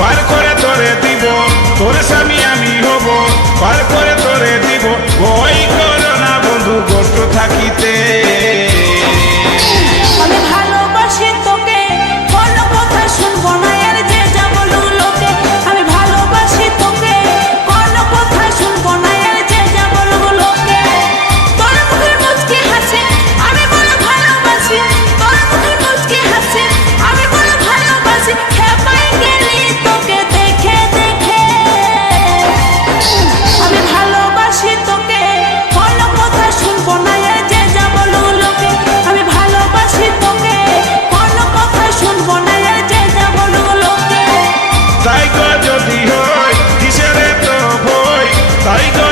পার করে তোরে দিব, তোর স্বামী আমি হব, পার করে তোরে দিব, ভয় করো না বন্ধু কষ্ট থাকিতে। আমি ভালোবাসি তোকে, কোনো কথা শুনবো না এর যে যা বলুক লোকে। আমি ভালোবাসি তোকে, কোনো কথা শুনবো না এর যে যা বলুক লোকে। তোর মুখের মুচকি হাসি আমি বড় ভালোবাসি, তোর মুখের মুচকি হাসি আমি বড় ভালোবাসি। খেপাই গেলি তোকে দেখে দেখে। আমি ভালোবাসি তোকে, কোনো কথা শুনবো না এর যে যা বলুক লোকে। আমি ভালোবাসি তোকে, কোনো কথা শুনবো না এর যে যা বলুক লোকে। তাই গো যদি হয় কিসের তো ভয়, তাই গো